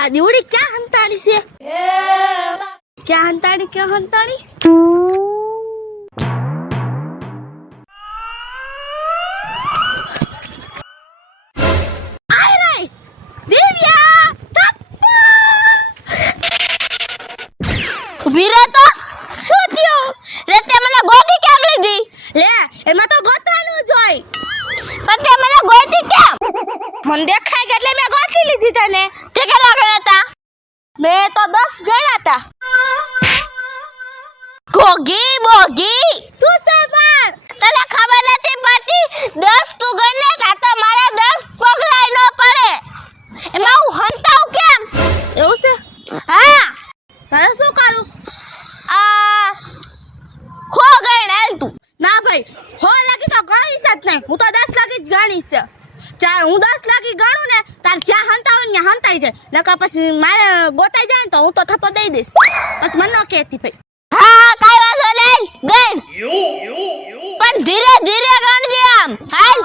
આ દીવડી ક્યાં હંતાડી છે? ક્યાં હંતાડી? આય રે દિવ્યા ઉભી રહે તો શું થયું? રે તે મને ગોતી કેમ લીધી? લે એમાં તો ગોતવાનું જ હોય. પણ તે મને ગોતી કેમ? મને દેખાય કે એટલે મેં ગોતી લીધી તને. તે કેટલા ગણ્યા હતા? મેં તો 10 ગણ્યા હતા. બોગી શું છે પણ? તને ખબર નથી પડતી? 10 તું ગણને તા તો મારે 10 પગલાય ન પડે. એમાં હું હંતાવ કેમ? એવું છે? હા તારે શું કરું? ખો ગણ હાલ તું. ના ભાઈ, હો લાગી તો ગણીશ જ નહીં. હું તો 10 લાગી જ ગણીશ છે. ચાલ હું 10 લાગી ગણું ને તાર જ્યાં હંતાવે ને હંતાઈ જાય. નકર પછી મારે ગોતાઈ જાય ને તો હું તો થપ્પો દઈ દઈશ. પછી મને ન કહેતી ભાઈ. હા કાઈ વાંધો નહીં ગણ. પણ ધીરે ધીરે ગણજે આમ. હાલ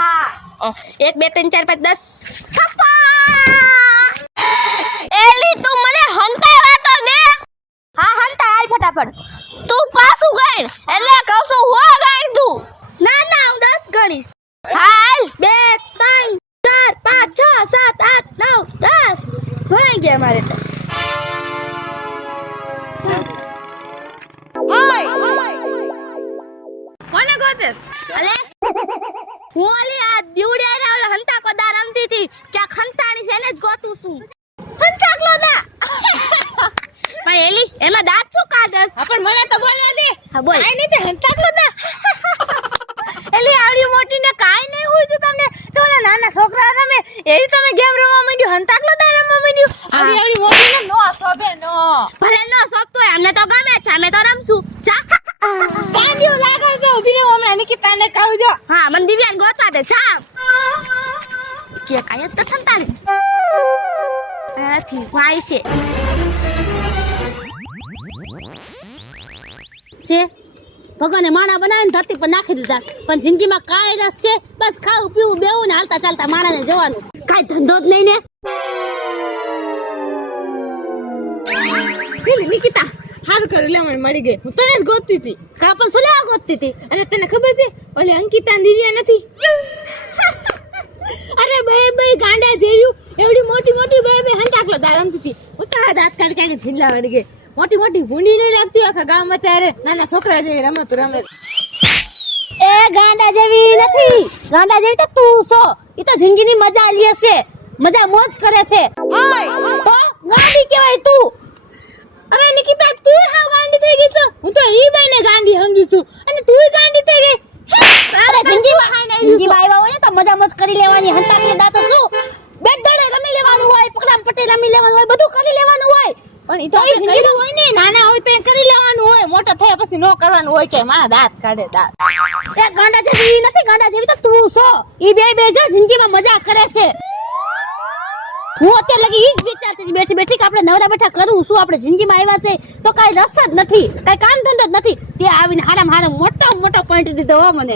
1 2 3 4 5 10 થપ્પો. એલી તું મને હંતાવા તો દે. હા હંતા હાલ ફટાફટ. તું પાછું ગણ એટલે કહું છું હો ગણ તું. ના ના હું 10 ગણીશ. હાલ 2 3 4 5 6 7 8 9 10 ભણાઈ ગયા મારે તો. કોને ગોતેસ? અલે હું ઓલી આ દીવડી આરે ઓલા હંતાકો દા રમતી હતી કે ખંતાણી છે ને જ ગોતું છું. હંતાકલો દા. પણ એલી એમાં દાંત શું કાઢસ? હા પણ મને તો બોલવા દે. હા બોલ. કાઈ નહીં તે હંતાકલો દા. એલી આવડી મોટી ને કાઈ નહીં હોય છે તમને. તો ઓલા નાના છોકરા તમે એવી તમે ગેમ રમવા માંડ્યું, હંતાકલો દા રમવા માંડ્યું. આવડી મોટી ને નો સોબે નો. ભલે નો સોપતો હોય અમને તો ગમે છે, અમે તો રમશું. જા. કાંડિયો લાગે છે. ઊભી રહો હમણાં નિકિતાને કહું જો. હા મને દિવ્યાને ગોતવા દે. જા. કે કાય જ ખંતાણી. નથી વાય છે. ભગવાને માણા બનાવીને ધરતી પર નાખી દીધા છે, પણ જિંદગીમાં કાંઈ રસ છે? બસ ખાવું પીવું બેવું ને હાલતા ચાલતા માણાને જવાનું. કાંઈ ધંધો જ નહીં ને. નિકિતા હારું કર્યું લે મને મળી ગઈ. હું તને જ ગોતતી હતી. કા પણ શું લેવા ગોતતી હતી? અરે તને ખબર છે ઓલી અંકિતા દિવ્યા નથી? અરે બે ગાંડા જેવ્યું એવડી મોટી મોટી બે હંતાકલો દા રમતી હતી. હું તારા દાંત કાઢી કાઢી ભીંડલા વળી ગઈ. મોટી મોટી ભૂંડી નહીં લાગતી આખા ગામમાં ચારે નાના છોકરા જેવી રમત રમે. એ ગાંડા જેવી નથી. ગાંડા જેવી તો તું છો. ઈ તો જિંદગીની મજા લે છે, મજા મોજ કરે છે. તો ગાંડી કહેવાય તું. અરે નિકિતા તું હાવ ગાંડી થઈ ગઈ છે. હું તો ઈ બેને ગાંડી સમજુ છું અને તું ગાંડી થઈ ગઈ. અરે જિંદગીમાં આવ્યા હોય તો મજા મોજ કરી લેવાની. હંતાકલો દા તો શું બેટ દડે રમી લેવાનું હોય, પકડામ પટ્ટી રમી લેવાનું હોય, બધું કરી લેવાનું હોય. પણ ઈ તો જિંદગી હોય ને નાના હોય તો કરી લેવાનું હોય, મોટા થયા પછી નો કરવાનું હોય કે મારા દાંત કાઢે દાંત. એ ગાંડા જેવી નથી. ગાંડા જેવી તો તું છો. ઈ બે જો જિંદગીમાં મજા કરે છે. હું અત્યારે લગી ઈ જ વિચારતી હતી બેઠી બેઠી કે આપણે નવરા બેઠા કરવું શું? આપણે જિંદગીમાં આવ્યા છે તો કાંઈ રસ જ નથી, કાંઈ કામ ધંધો જ નથી. તે આવીને હારામ મોટો પોઈન્ટ દીધો હો મને.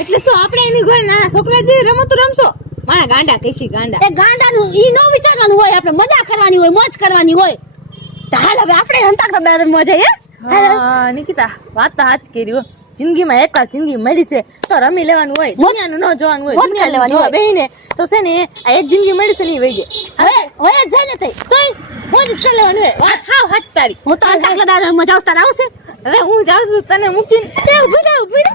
એટલે શું આપણે એની ઘર નાના છોકરા જે રમતું રમશો? મારા ગાંડા કઈશી ગાંડા. એ ગાંડાનું ઈ નો વિચારવાનું હોય. આપણે મજા કરવાની હોય, મોજ કરવાની હોય. તો હાલ હવે આપણે હંતાકડા રમવા જઈએ. હા નિકિતા વાત તો હાચ કરી હો. જિંદગીમાં એકવાર જિંદગી મળી છે તો રમી લેવાનું હોય, દુનિયાનું ન જોવાનું હોય. દુનિયાનું જોવા બેહીને તો છે ને આ એક જિંદગી મળી છે ને વહી જાય. હવે હોય જ જાય ને તઈ તોય મોજ જ કરી લેવાનું હોય. વાત હાવ હાચ તારી. હું તો હંતાકડા રમવા જાઉં તાર આવશે. હવે હું જાઉં છું તને મૂકીને. ઊભી રહે.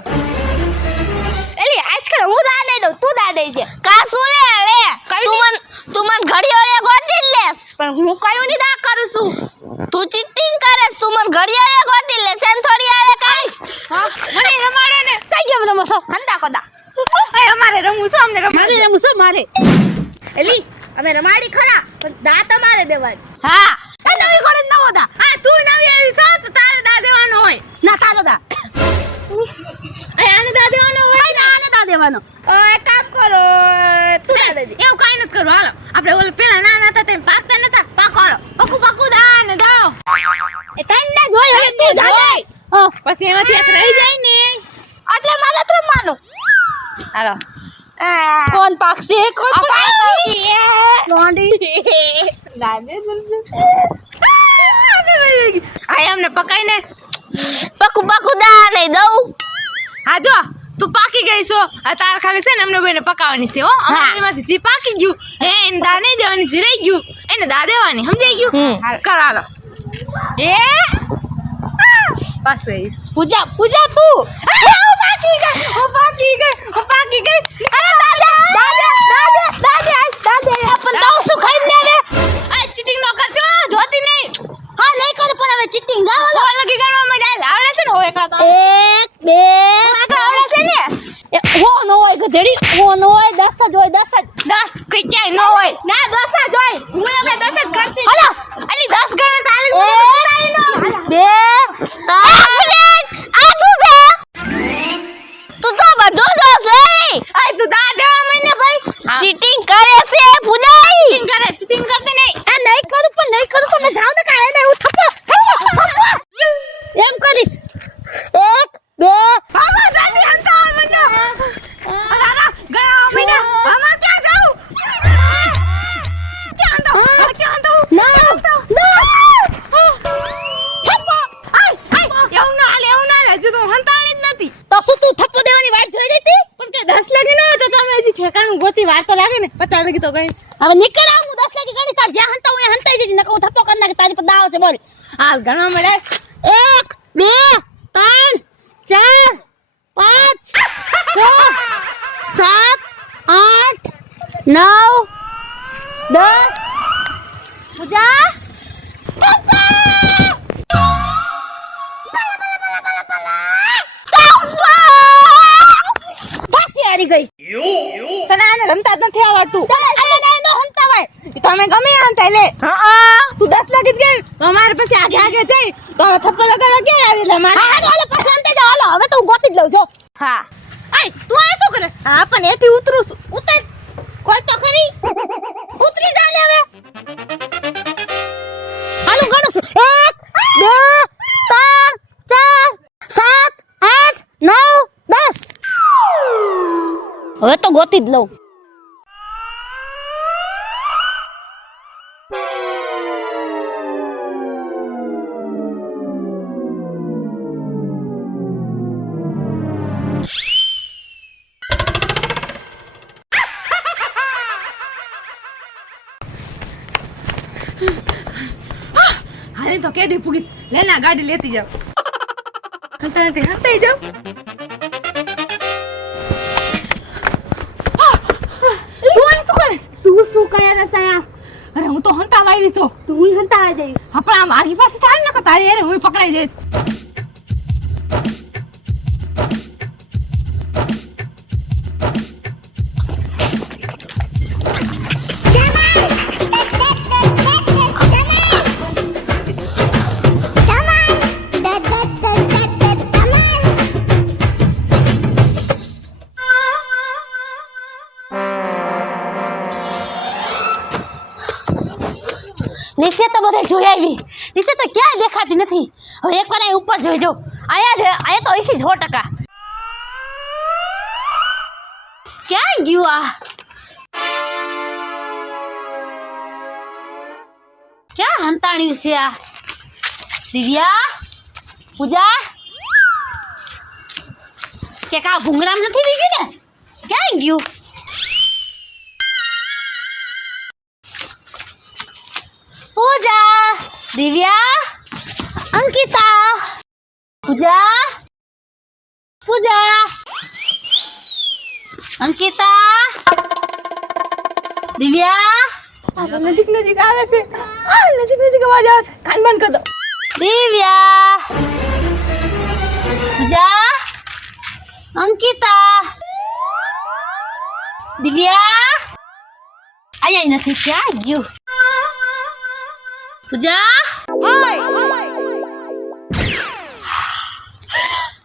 એલી આજકાલ હું દા નહીં દઉં, તું દા દેજે. કા શું લે તું મન ઘડિયાળે ગોતી લેસ. પણ હું કયું ની દા કરું છું? તું ચીટિંગ કરેસ. તું મન ઘડિયાળે ગોતી લેસ એમ થોડી આવે કાઈ. હા મને રમાડો ને. કઈ ગેમ રમો છો? હંતાકો દા. એ અમારે રમવું છે. અમને મારે રમવું શું? મારે એલી અમે રમાડી ખરા પણ દા તમારે દેવાની. હા એ નવી ઘોડે નવો દા. આ તું નવી આવી છો તો તારે દા દેવાનો હોય. ના તારો દા. આને દા દેવાનો હોય ને આને દા દેવાનો. એક કામ કરો, તું દા દેજે. એવું કાઈ નથી કરવું. હાલો આપણે ઓલ પેલા નાના હતા તેમ પાકતા નતા. પાકો હાલો પાકું દા ને દાવ. એ તને જોઈ હવે તું જા દે. પછી એમાંથી એક રહી જાય ને એટલે મારે તો રમવાનું. હાલો કોણ પાકશે? કોણ પાકશે? લોંડી આ એમને પકાઈને પકુ પકુ દા નહીં દઉં. હા જો તું પાકી ગઈ છો આ તાર ખાલી છે ને એમને બેને પકાવવાની છે હો એમાંથી જે પાકી ગયું એને દા નહીં દેવાની જે રહી ગયું એને દા દેવાની સમજાઈ ગયું હાલ કરો હાલો એ બસ ગઈ પૂજા પૂજા તું હું પાકી ગઈ અરે દાદા પણ તો શું ખાઈ લે આ ચીટિંગ નો કરજો જોતી નહીં હા નહીં કરે પણ હવે ચીટિંગ જાવ ફોન લગી ગણવા માંડ્યા આવડે છે ને હો એકલા તો 1 2 આવડે છે ને હો નો હોય ગધેડી હો નો હોય 10 જ હોય 10 જ 10 કઈ ક્યાંય ન હોય ના 10 જ હોય હું આપણે 10 જ કરતી હાલો અલી 10 ગણે તાલી 1 2 3 આ શું છે? તું તો બધું જોશે. આય તું દા દેવા મને ભાઈ ચીટિંગ કરે છે પુનાઈ. ચીટિંગ કરતી નહીં આ નહીં કરું પણ નહીં કરું તો મેં જાવ ને કાય ને હું થપ્પો એમ કરીશ 1 2 બાબા જલ્દી હંતા મને અરા ગણા મને મામા ક્યાં જાઉં ક્યાં જાઉં ના એવું ના હાલે હજુ તો હંતાણી જ નથી તો શું તું થપ્પો દેવાની વાત જોઈ રહી હતી પણ કે 10 લાગે ન તો તમે હજી ઠેકાણું ગોતી વાર તો લાગે ને 50 લાગી તો ગઈ હવે નીકળ આવ હું 10 લાગે ગણી તાર જ્યાં હંતા હું હંતાઈ જઈશ નકર હું થપ્પો કરી નાખી તારી પર દાવ છે બોલ હાલ ગણવા મળે 1 2 3 4 5 6 7 8 9 10 પૂજા પાછી હારી ગઈ તને આને રમતા જ નથી આવડતું અલ્લે ગાય નો હંતાવાય તમે ગમે હંતાઈ લે હા તું 10 લાગી જ ગઈ તો અમારે પછી આગે જઈ તો થપ્પો લગાડવા ક્યારે આવી એટલે મારે હાલો પાછા હંતાઈ જાવ હાલો હવે તો હું ગોતી જ લઉં છો હા. આય તું આ શું કરસ હા પણ એથી ઉતરું છું. ઉતર કોઈ તો ખરી ઉતરી જા ને હવે હાલો ગણો છું 1 2 3 4 7 8 9 10 હવે તો ગોતી જ લઉં હાલે તો કેદી પૂગીશ લેના ગાડી લેતી જાવ હંતાઈ જાવ તું શું કરે રસાયા અરે હું તો હંતાવા આવી છું તું હંતાવા જઈશ હા પણ આ મારી પાસે થાય ને તારે યાર હું પકડાઈ જઈશ નીચે તો બધે જોઈ આવી નીચે તો ક્યાંય દેખાતી નથી હવે એકવાર અહીં ઉપર જોઈ જાઉં આયા તો હશે 100% ક્યાં ગયું આ ક્યાં હંતાણ્યું છે આ દિવ્યા પૂજા કે કા ભૂંગરામ નથી વી ગયું ને ક્યાં ગયું પૂજા દિવ્યા અંકિતા પૂજા અંકિતા દિવ્યા નજીક આવે છે નજીક અવાજ આવે છે કાન બંધ કર દો દિવ્યા પૂજા અંકિતા દિવ્યા આયા નથી ક્યાં ગયું પૂજા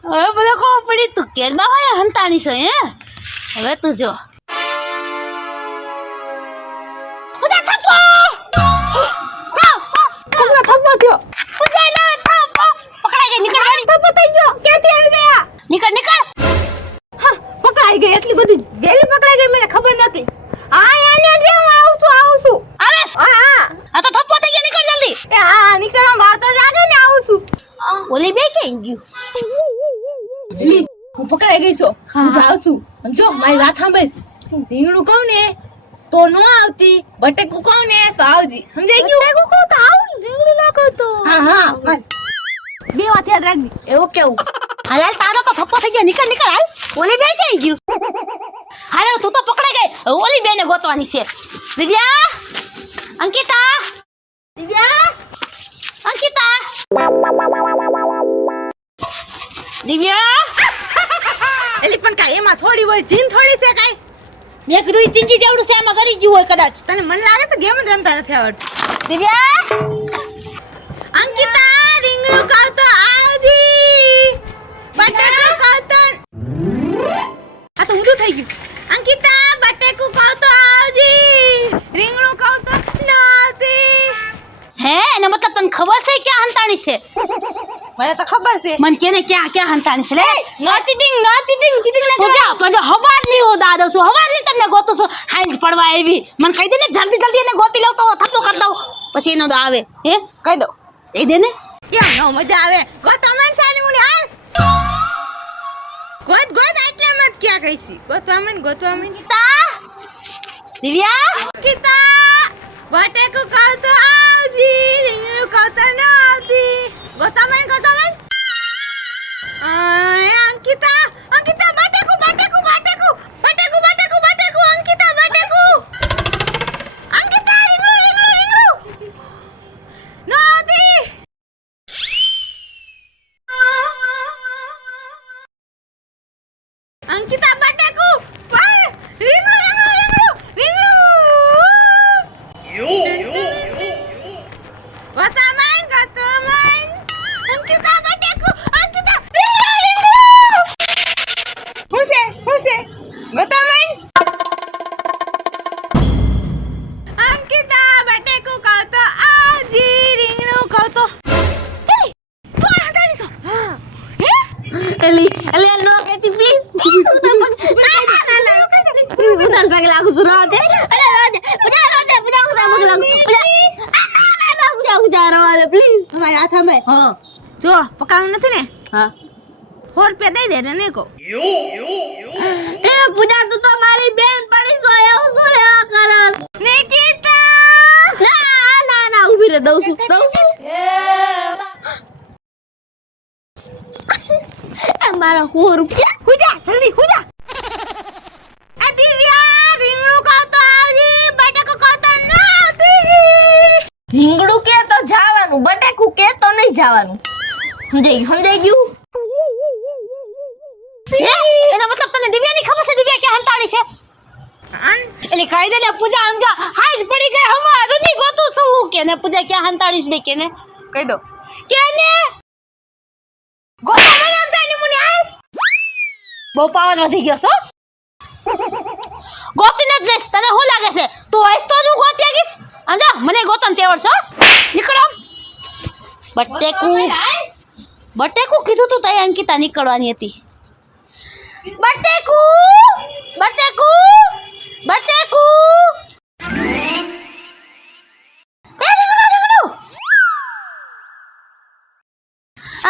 હવે બધો ખબર પડી તું કેરબા હોય હંતાણી છો હે હવે તું જો પૂજા થપ્પો પૂજા લો થપ્પો પકડાઈ ગઈ નીકળ વાળી થપ્પો થઈ ગયો ક્યાંથી આવી ગયા નીકળ હા પકડાઈ ગઈ એટલી બધી વેલી પકડાઈ ગઈ મને ખબર નથી હા આને જે હું આવું છું આવેશ હા આ તો ક્યાં ગયું? એલી, હું પકડાઈ ગઈ છું. હું જાઉં છું. અને જો મારી વાત સાંભળ. રીંગણું કહું ને તો નો આવતી, બટેકું કહું ને તો આવજી. સમજાઈ ગયું? બટેકું કહું તો આવું ને, રીંગણું ના કહું તો. હા હા હાલ. બે વાત યાદ રાખજે. એવું કેવું? હાલ તારો તો થપ્પો થઈ ગયો. નીકળ નીકળ હાલ. ઓલી બે ક્યાં ગયું? હાલ તું તો પકડાઈ ગઈ. હવે ઓલી બેને ગોતવાની છે. દિવ્યા, અંકિતા, દિવ્યા, અંકિતા, દિવ્યા. એલી પણ કાંઈ એમાં થોડી હોય, જીન થોડી છે કાંઈ. મેં કીધું ઈ ચીંકી જેવડું છે એમાં કરી ગયું હોય કદાચ. તને મને લાગે છે ગેમ જ રમતા નથી આવડતું. દિવ્યા, અંકિતા, રીંગણું કહું તો આવજી. બટેકું કહું તો આ તો ઊંધું થઈ ગયું. અંકિતા, બટેકું કહું તો આવજી. રીંગણું કહું તો નથી. હે એનો મતલબ તને ખબર છે ક્યાં હંતાણી છે? મને તો ખબર છે. મન કેને ક્યાં ક્યાં હંતાણી છે લે? નો ચીટિંગ ના પૂજા પૂજા હવાજ નહીં હો દાદો છું, હવાજ નહીં તમને ગોતું છું. હાંજ પડવા આવી મને કહી દે ને, જલ્દી જલ્દી એને ગોતી લઉં તો થપ્પો કરી દઉં. પછી એનો તો આવે હે કહી દો. એ દે ને. યા નો મજા આવે. ગોતમણ સાની મુની હાલ. ગોત ગોત આટલા મત ક્યાં કહીશી. ગોતવામણ. તા દિવ્યા, અંકિતા, બટેકું કહું તો આવજી. રીંગણું કહું તો ન આવતી. ગોતમણ. અંકિતા, અંકિતા, બટેકું. અંકિતા, બટેકું. અંકિતા, રીંગણું. ન આવતી. અંકિતા, બટેકું. રીંગણું. ગોતમણ. અંકિતા, બટેકું. અંકિતા, હું છે ગોતમણ. અંકિતા, બટેકું કહું તો આવજી. રીંગણું કહું તો એલી નો કહેતી પ્લીઝ ઉધાર ભાગે લાગુ છું. રવા દે. અરે રવા દે. પૂજા રવા દે. પૂજા ભાગે લાગુ. પૂજા રવા દે પ્લીઝ. અમારા હાથ અમે હા જો પકાવવું નથી ને, હા 100 રૂપિયા દઈ દે ને નીકો. એ પૂજા તું તો મારી બેન પડી છો એવું શું લેવા કરસ? નિકિતા, ના ઊભી રે, દઉં છું. મારા 100 રૂપિયા. હુજા જલ્દી હુજા. આ દિવ્યા, રીંગણું કહું તો આવજી. બટેકું કહું તો ન આવતી. રીંગણું કે તો જવાનું, બટેકું કે તો નહીં જવાનું. સમજાઈ ગયું? એનો મતલબ તને દિવ્યાની ખબર છે? દિવ્યા ક્યાં હંતાણી છે? એટલે કહી દે ને પૂજા સમજા. હાજ પડી ગઈ હમણાં દુની ગોતું શું કે ને પૂજા ક્યાં હંતાણી છે બે કે ને કહી દો. કે ને ગોતા મને સાની મુની હાલ. બહુ પાવર વધી ગયો છો. ગોતીને જ જઈશ. તને શું લાગે છે તું હઈશ તો જ હું ગોતી આગીશ? સમજા મને ગોતન તેવડ છો. નીકળો. બટેકું કીધું તું તઈ અંકિતા નીકળવાની હતી. બટેકું.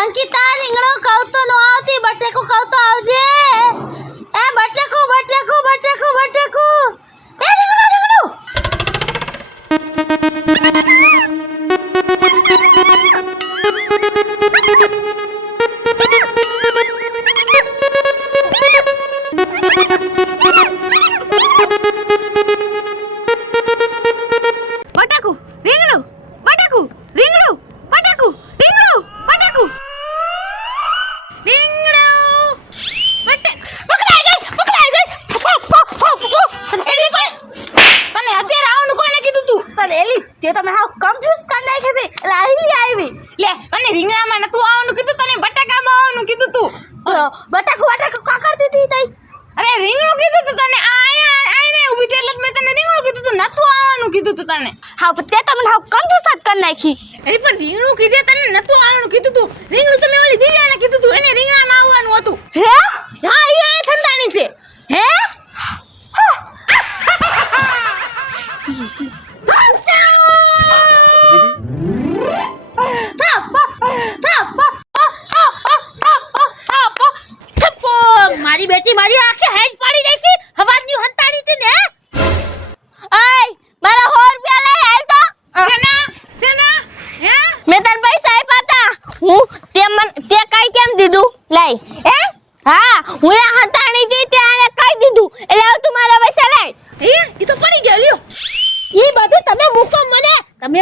અંકિતા, રીંગણું કહું તો નો આવતી, બટેકું કહું તો આવજે. એ બટેકું. એ રીંગણું. તે તો મેં હાવ કન્ફ્યુઝ કરી નાખી હતી. એટલે આવી લે તને રીંગણામાં નતું આવવાનું કીધું, તને બટાકામાં આવવાનું કીધું તું. તો બટાકું કા કરતી હતી તઈ? અરે રીંગણું કીધું તું તને. આઈને ઊભી છે એટલે જ મેં તને રીંગણું કીધું તું. નતું આવવાનું કીધું તું તને. હા તે તો મને હાવ કન્ફ્યુઝ કરી નાખી. અરે પણ રીંગણું કીધે તને નતું આવવાનું કીધું તું. રીંગણું તમે ઓલી દિવ્યાને કીધું તું. એને રીંગણામાં આવવાનું હતું. હે હા ઈ આ સંતાણી છે. હે તારી બેટી મારી આંખે હેજ પાડી નાખી હવાની હંતાડી હતી ને એય મારા 100 રૂપિયા લઈ આવ તો સેના હે મેં તને પૈસા આપ્યા તા તે કઈ કેમ દીધું લઈ હે હા હું આ હંતાણી હતી તેને કઈ દીધું એટલે હવે તું મારા પૈસા લઈ ઈ તો પડી ગયા લ્યો ઈ બધું તમે મૂકો મને તમે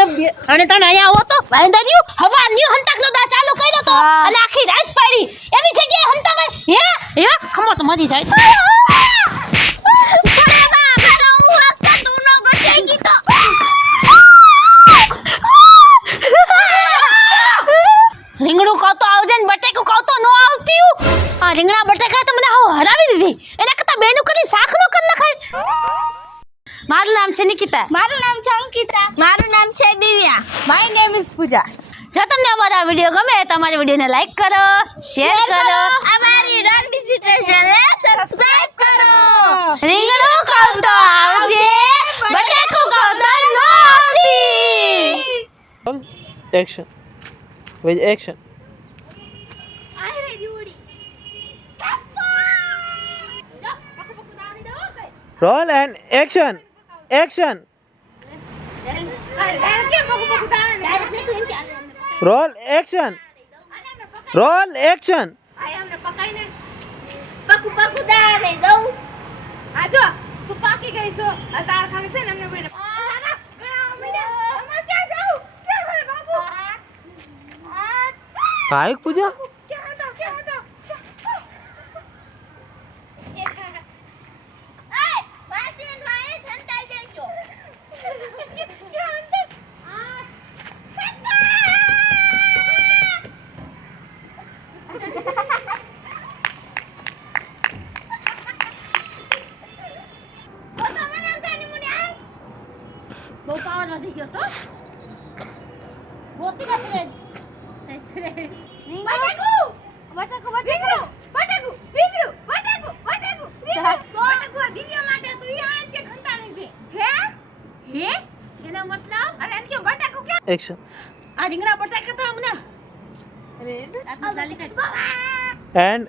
અને તને અહીંયા આવો તો વાંદરિયું હવાની હંતાકલો દા ચાલુ કર્યો તો હા. અને આખી રાત પડી એની જગ્યાએ હંતાવે હે ખમો તો મરી જાય રીંગણું કહો તો આવજે ને બટેકું કહો તો નો આવતી આ રીંગણા બટેકા તો મને હાવ હરાવી દીધી એના કરતા બેનું કરી શાક નો કર નખાય મારું નામ છે નિકિતા મારું નામ છે અંકિતા મારું નામ છે દિવ્યા માય નેમ ઇઝ પૂજા જો તમને અમારા વિડીયો ગમે તો અમારા વિડીયોને લાઈક કરો શેર કરો અમારી રંગ ડિજિટલ ચેનલ સબસ્ક્રાઇબ કરો રીંગણું કહો તો આવજે બટેકું કહો તો નો આવતી Action. With action. Roll and action. Action. Roll action. Roll action. પકુ દાને દઉં આ જો તું પાકી ગઈ છો આ તાર ખાવી છે ને એમને બેને Hi, Pooja. બહુ પાવર વધી ગયો છો બોતી કાપી લેજ સસરેસ દિવ્યા માટે તું યાદ કે ખંતાણી છે હે એનો મતલબ અરે એમ કે બટાકુ કે Action. આ રીંગણા બટાકા તો અમને અરે આ જાલી કાઢ And